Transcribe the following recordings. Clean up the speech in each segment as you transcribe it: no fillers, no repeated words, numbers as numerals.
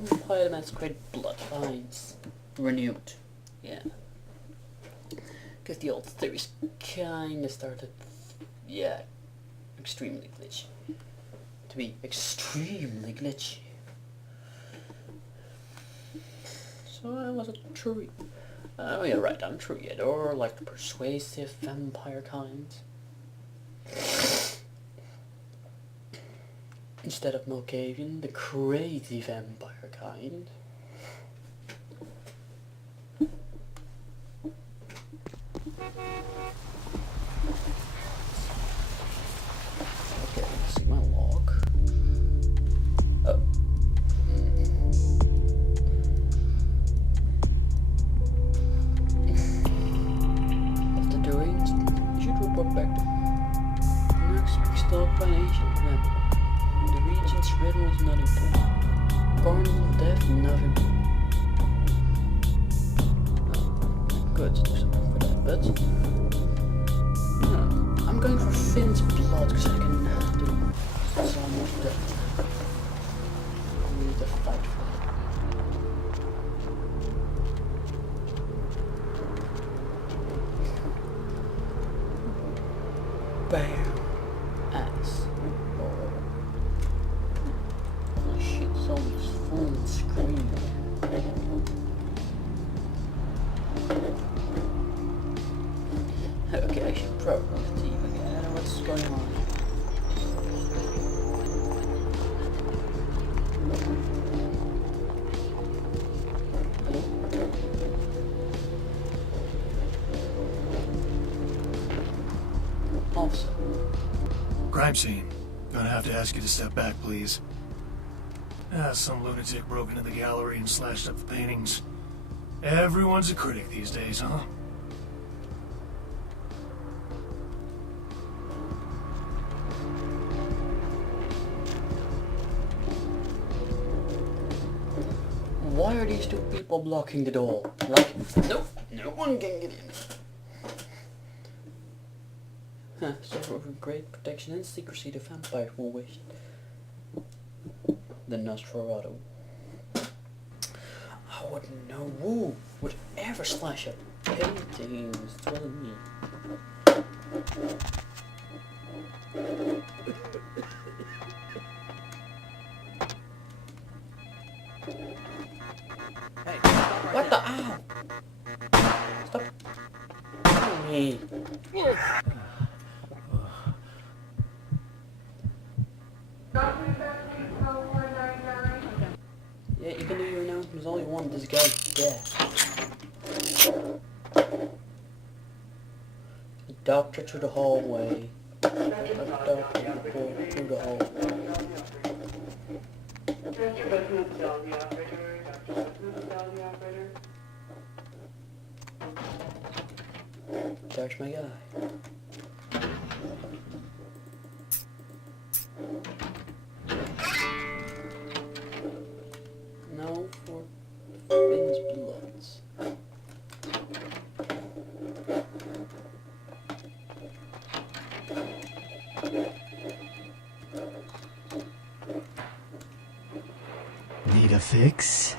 Vampire the Masquerade Bloodlines renewed. Yeah. Because the old series kinda started, yeah, extremely glitchy. To be extremely glitchy. So I was a true. Oh yeah, right, I'm true yet, or like the persuasive vampire kind. Instead of Malkavian, the crazy vampire kind. Okay, let's see my log. Oh. After doing, you should report back to next week's talk by an ancient vampire. The region's riddle is not important. Carnival death, nothing. Oh, good to do something for that, but no, I'm going for Finn's blood because I can do so much of that. I need to fight for it. Bam! Axe. Holy shit, someone's full screen. Okay, I should program the team again. What's going on? Hello? Also. Crime scene. Gonna have to ask you to step back, please. Some lunatic broke into the gallery and slashed up the paintings. Everyone's a critic these days, huh? Why are these two people blocking the door? Like, nope, no one can get in. Huh, so for great protection and secrecy, the vampire will wish. The Nosferatu. I wouldn't know who would ever slash up paintings. It's telling me. Hey, What the? Ow! Stop. Hey. Yeah, you can do your announcements all you want. This guy's dead. The doctor to the hallway. The doctor to the hallway. There's my guy. Now for Finn's bloods. Need a fix?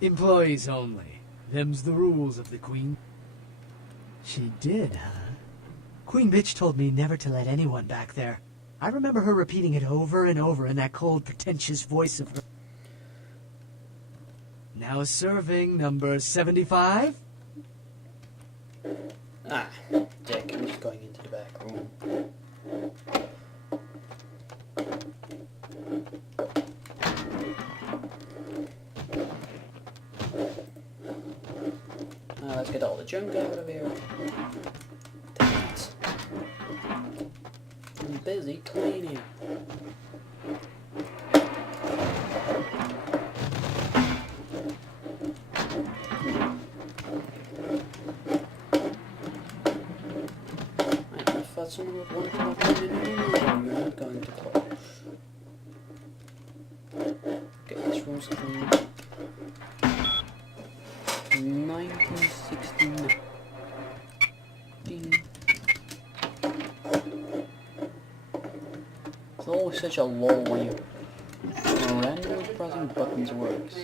employees only. Them's the rules of the Queen. She did, huh? Queen Bitch told me never to let anyone back there. I remember her repeating it over and over in that cold, pretentious voice of her. Now serving number 75? Ah, Dick, I'm just going into the back room. Now let's get all the junk out of here. Damn it. I'm busy cleaning. I thought someone would want to come in. No, you're not going to close. Okay, this room's clean. 1969. It's always such a lull when you randomly pressing buttons works.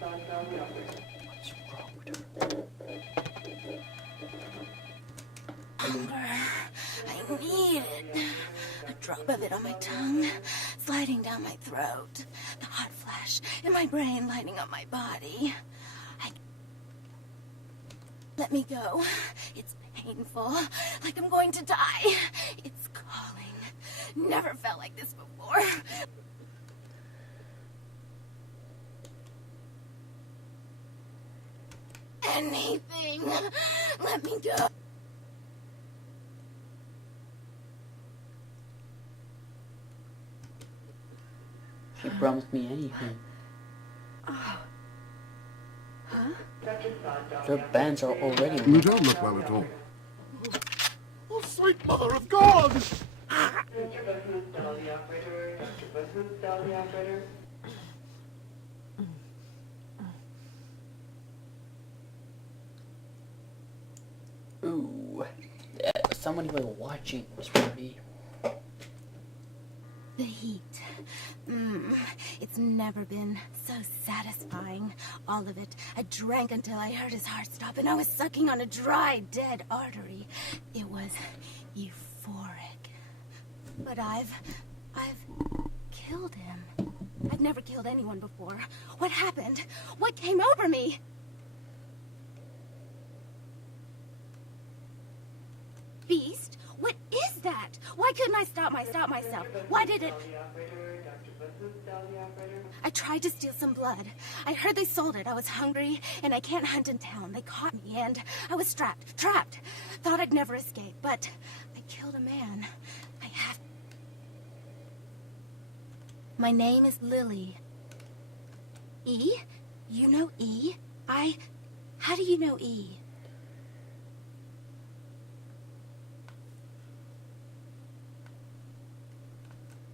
What's wrong with her? Hunger. I need it. A drop of it on my tongue, sliding down my throat. The hot flash in my brain lighting up my body. Let me go. It's painful, like I'm going to die. It's calling. Never felt like this before. Anything. Let me go. She promised me anything. Oh. Huh? Their bands are already You don't look well at all. Oh, sweet mother of God! Ooh. Somebody was watching this movie. The heat. It's never been so satisfying. All of it. I drank until I heard his heart stop and I was sucking on a dry, dead artery. It was euphoric. But I've killed him. I've never killed anyone before. What happened? What came over me? Beast? What is that? Why couldn't I stop myself? Why did it... I tried to steal some blood. I heard they sold it. I was hungry, and I can't hunt in town. They caught me, and I was trapped. Thought I'd never escape, but I killed a man. I have... My name is Lily. E? You know E? How do you know E?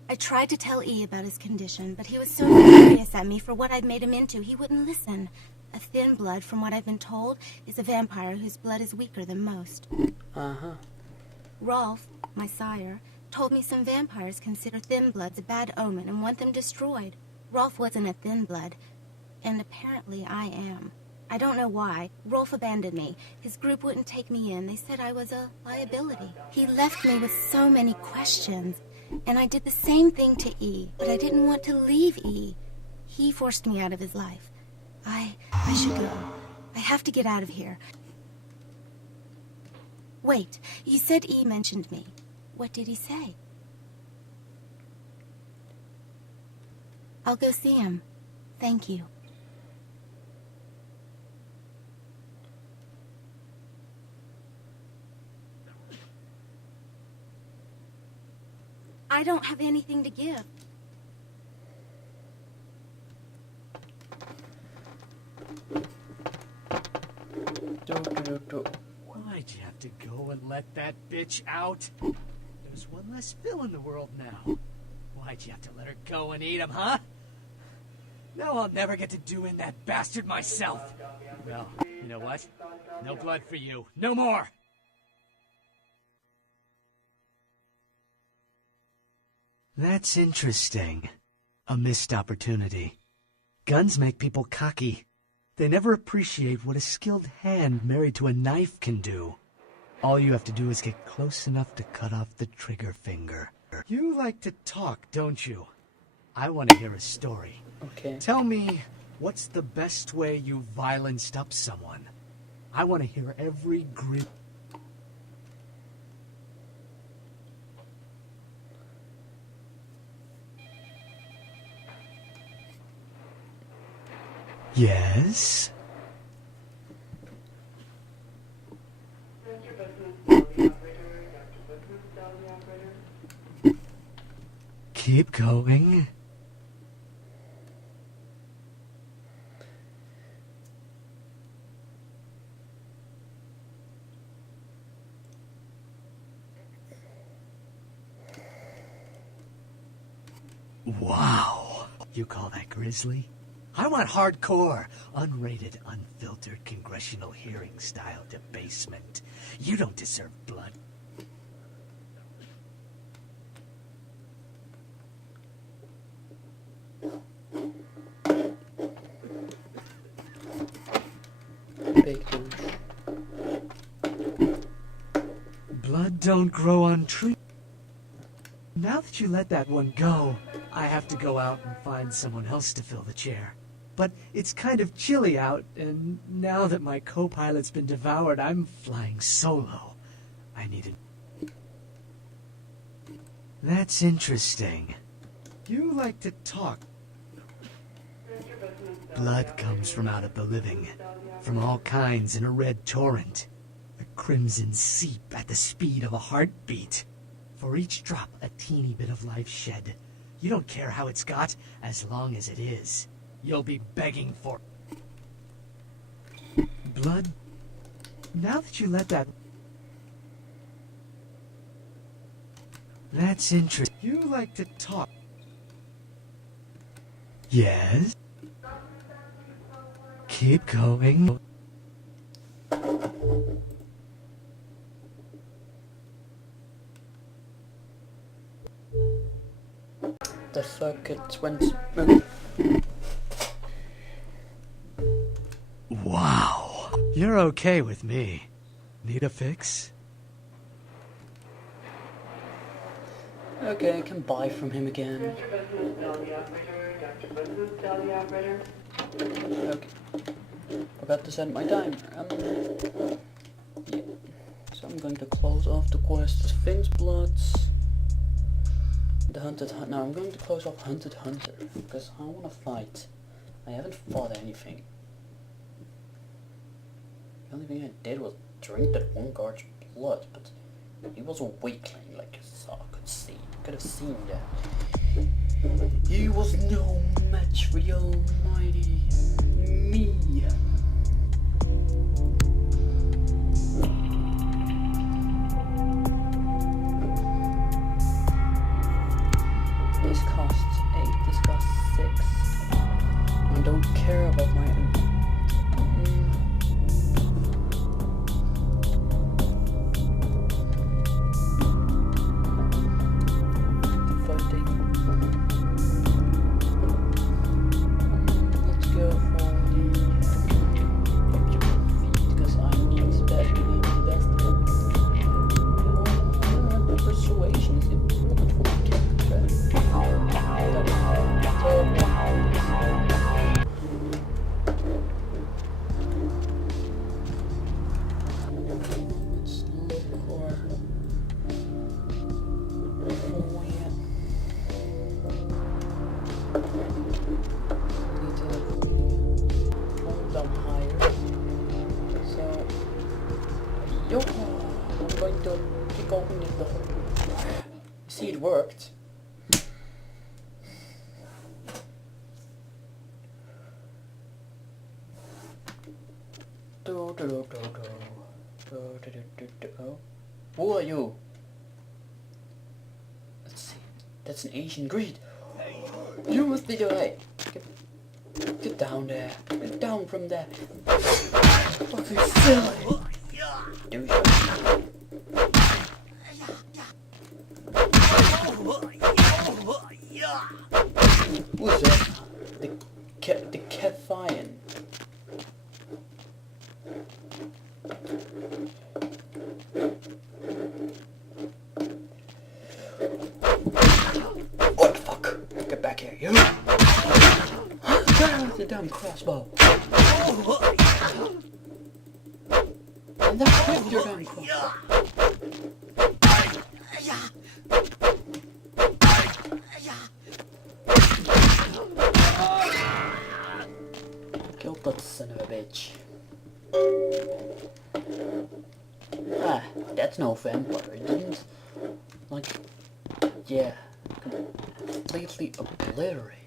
I tried to tell E about his condition, but he was so furious at me for what I'd made him into, he wouldn't listen. A thin blood, from what I've been told, is a vampire whose blood is weaker than most. Uh-huh. Rolf, my sire, told me some vampires consider thin bloods a bad omen and want them destroyed. Rolf wasn't a thin blood, and apparently I am. I don't know why. Rolf abandoned me. His group wouldn't take me in. They said I was a liability. He left me with so many questions. And I did the same thing to E, but I didn't want to leave E. He forced me out of his life. I should go. I have to get out of here. Wait, you said E mentioned me. What did he say? I'll go see him. Thank you. I don't have anything to give. Why'd you have to go and let that bitch out? There's one less Phil in the world now. Why'd you have to let her go and eat him, huh? Now I'll never get to do in that bastard myself. Well, you know what? No blood for you. No more! That's interesting. A missed opportunity. Guns make people cocky. They never appreciate what a skilled hand married to a knife can do. All you have to do is get close enough to cut off the trigger finger. You like to talk, don't you? I want to hear a story. Okay. Tell me, what's the best way you violenced up someone? I want to hear every grit. Yes? Keep going. Wow. You call that grisly? I want hardcore, unrated, unfiltered, congressional hearing style debasement. You don't deserve blood. fake douche. Blood don't grow on trees. Now that you let that one go, I have to go out and find someone else to fill the chair. But it's kind of chilly out, and now that my co-pilot's been devoured, I'm flying solo. I need a... That's interesting. You like to talk. Blood comes from out of the living, from all kinds in a red torrent. The crimson seep at the speed of a heartbeat. For each drop, a teeny bit of life shed. You don't care how it's got, as long as it is. You'll be begging for... Blood? Now that you let that... That's interesting. You like to talk. Yes? Keep going. The circuit went smooth. Wow. You're okay with me. Need a fix? Okay, I can buy from him again. Okay. Forgot to set my timer. Yeah. So I'm going to close off the quest as Finn's Bloods. The Hunted Hunter. No, I'm going to close off Hunted Hunter because I want to fight. I haven't fought anything. The only thing I did was drink that one guard's blood, but he was a weakling, like you saw, could have seen that. He was no match for the almighty me. This costs 8, this costs 6. I don't care about my I'm going to kick open this door. See, it worked. Who are you? Let's see. That's an Asian greed. You must be the way. Get down there. Get down from there. Fucking silly. Do Who's that? The Kefian. What the fuck? Get back here, you! The damn crossbow. And that's with your damn crossbow. Killed that son of a bitch. Ah, that's no vampire. It didn't, like, yeah, completely obliterate.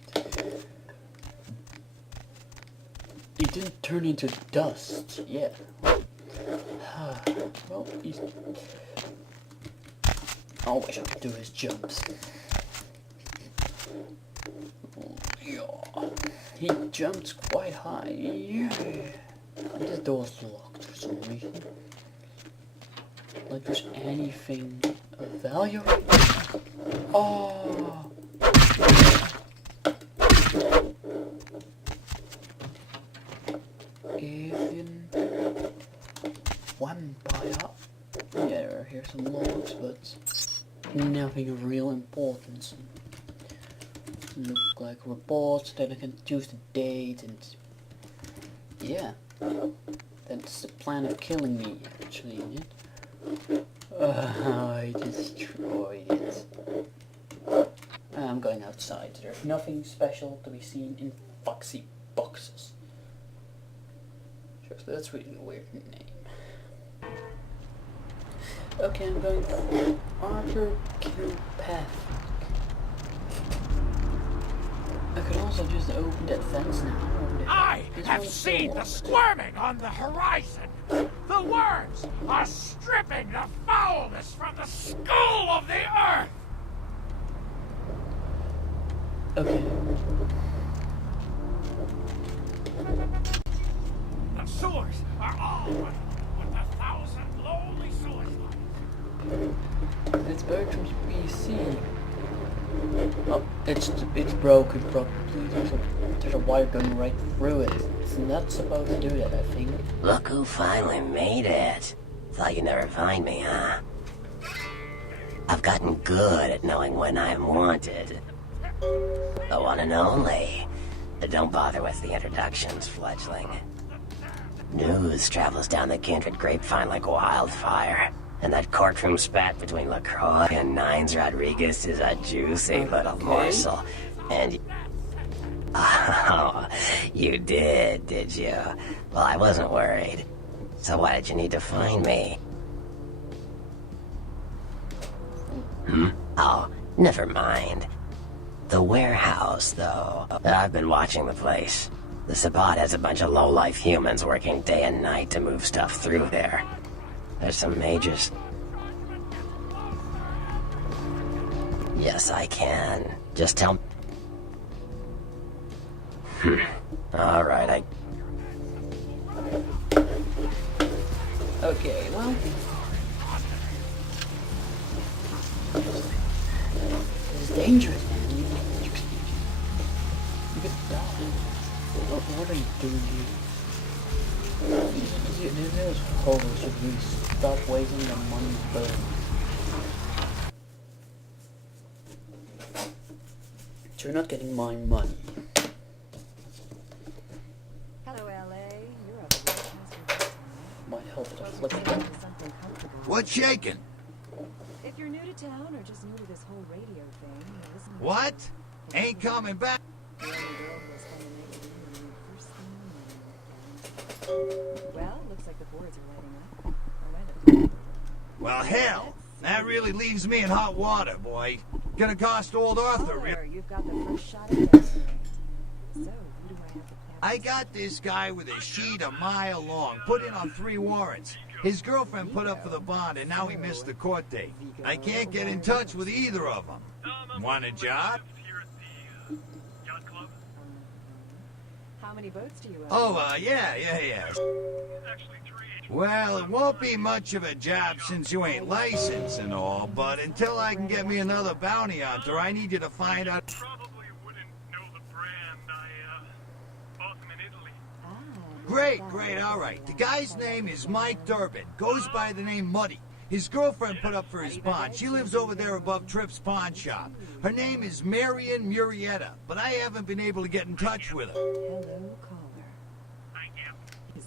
It didn't turn into dust, yeah. Well, he's always have to do his jumps. Yeah. He jumped quite high. Yeah. This door's locked for some reason. Like there's anything of value. Oh. Alien. nothing of real importance. Look like reports that I can choose the date and yeah, that's the plan of killing me actually, isn't it? I destroyed it. I'm going outside. There's nothing special to be seen in foxy boxes. Sure, that's really a weird name. Okay, I'm going for Arthur Kilpatrick. I could also just open that fence now. I have seen the squirming on the horizon. The worms are stripping the foulness from the skull of the earth. Okay. The sewers are all with 1,000 lonely sewer slides. It's Bertram's PC. Oh, it's broken probably. There's a wire going right through it. It's not supposed to do that, I think. Look who finally made it. Thought you'd never find me, huh? I've gotten good at knowing when I'm wanted. The one and only. Don't bother with the introductions, fledgling. News travels down the kindred grapevine like wildfire. And that courtroom spat between LaCroix and Nines Rodriguez is a juicy little morsel. And... Oh, you did you? Well, I wasn't worried. So why did you need to find me? Oh, never mind. The warehouse, though. I've been watching the place. The Sabbat has a bunch of low-life humans working day and night to move stuff through there. There's some majors. Yes, I can. Just tell me. Alright, Okay, well. This is dangerous, man. You could die. What are you doing here? There's holes if you stop wasting your money, but you're not getting my money. Hello, LA. You're up against Might help it flip it. What's shaking? If you're new to town or just new to this whole radio thing, listen to What? Ain't coming back. the only girl who was fun to make it when you first came in. Well, looks like the boards are lighting up. Or might have. Well, hell, that really leaves me in hot water, boy. Gonna cost old Arthur. Caller, you've got the first shot at death. So, who do I have to plan? I got this guy with a sheet a mile long, put in on 3 warrants. His girlfriend put up for the bond, and now he missed the court date. I can't get in touch with either of them. Want a job? How many boats do you own? Oh, yeah. Well, it won't be much of a job since you ain't licensed and all, but until I can get me another bounty hunter, I need you to find out... Probably wouldn't know the brand. I bought them in Italy. Great, all right. The guy's name is Mike Durbin. Goes by the name Muddy. His girlfriend put up for his bond. She lives over there above Tripp's pawn shop. Her name is Marion Murrieta, but I haven't been able to get in touch with her. Hello, caller.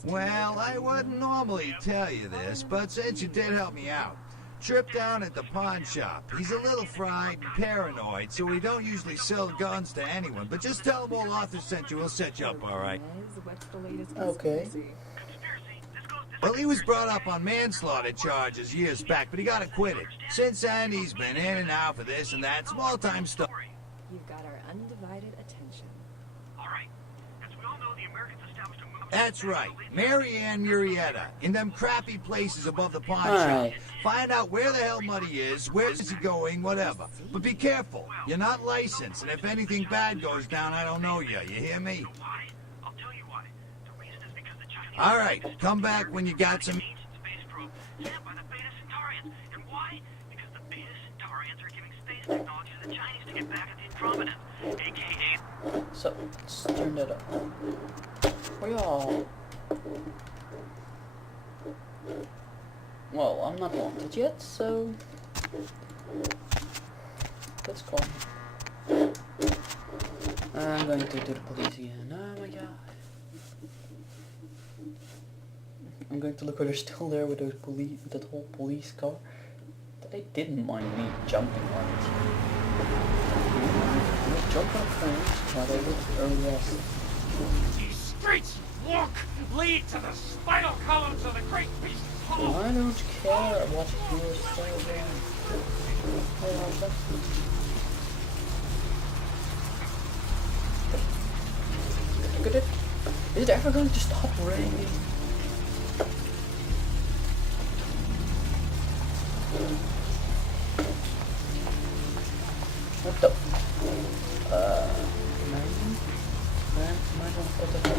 Well, I wouldn't normally tell you this, but since you did help me out, Tripp down at the pawn shop. He's a little fried and paranoid, so we don't usually sell guns to anyone. But just tell him old Arthur sent you. We'll set you up, all right? What's the latest Okay. conspiracy? Well, he was brought up on manslaughter charges years back, but he got acquitted. Since then, he's been in and out for this and that. Small-time stuff. You've got our undivided attention. That's right. Marianne Murrieta. In them crappy places above the pawn Alright. shop. Find out where the hell Muddy is, where's he going, whatever. But be careful. You're not licensed, and if anything bad goes down, I don't know you. You hear me? All right. Come back when you got some... So, let's turn that up. For y'all. Well, I'm not wanted yet, so Let's call him. I'm going to the police again. Oh my god. I'm going to look whether they're still there with those police, with that whole police car. But they didn't mind me jumping on it. I jump on things while they were arrested. These streets, look, lead to the spinal columns of the great beast hall. I don't care what you're saying. Look at it. Is it ever going to stop raining? What the? Man, might want to put that on.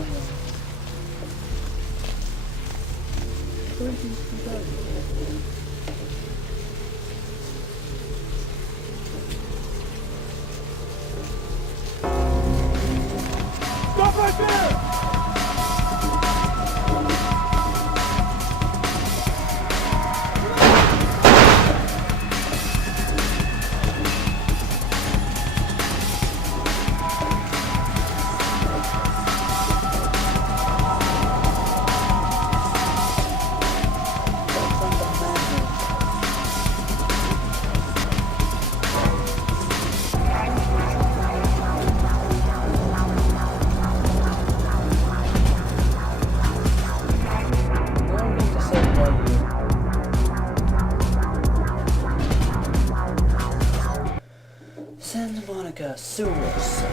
Where is he going? Stop right there! Santa Monica sewers.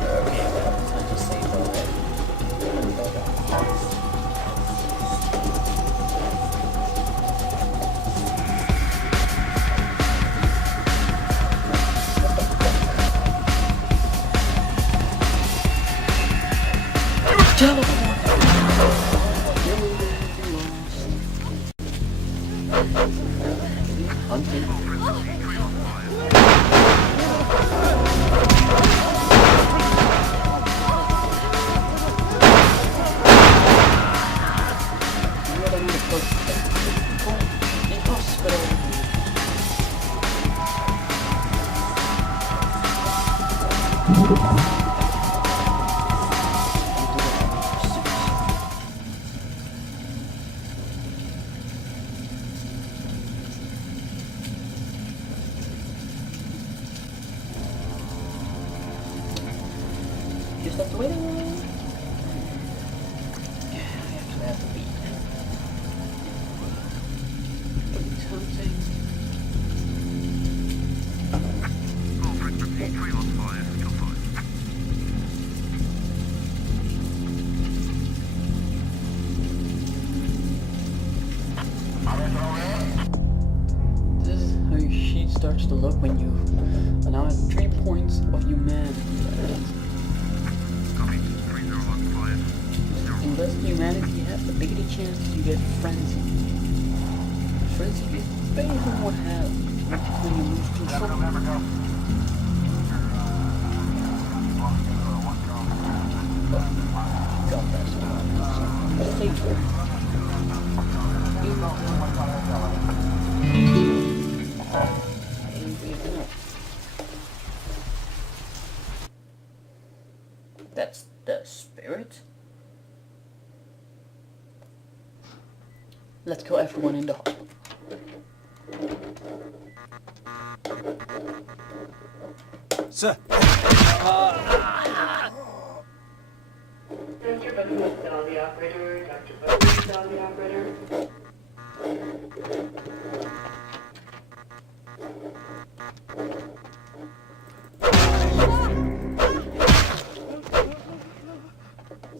Okay, well, I just saved already. Just have to wait a while. Yeah, I actually have to beat. Police hunting. This is how your sheet starts to look when you are now at 3 points of humanity. The less humanity you have, the bigger the chance that you get frenzy. Frenzy is basically what happens when you lose control. God, that's safer. That's the spirit. Let's kill everyone in the hospital. Sir. Dr. Buckingham still the operator. Dr. Buckingham still the operator.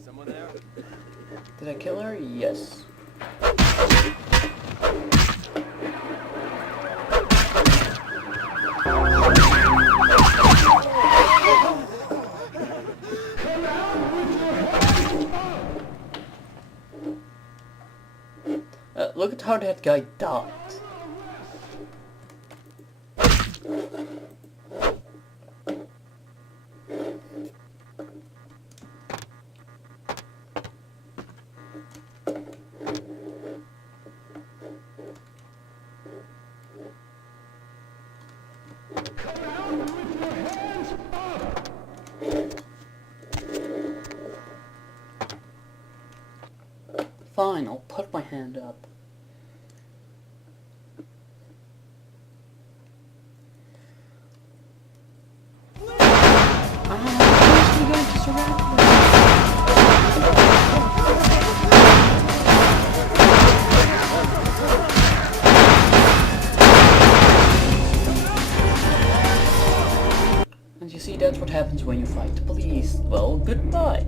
Someone there? Did I kill her? Yes. Look at how that guy died. Fine, I'll put my hand up. I'm going to surround them. And you see, that's what happens when you fight the police. Well, goodbye.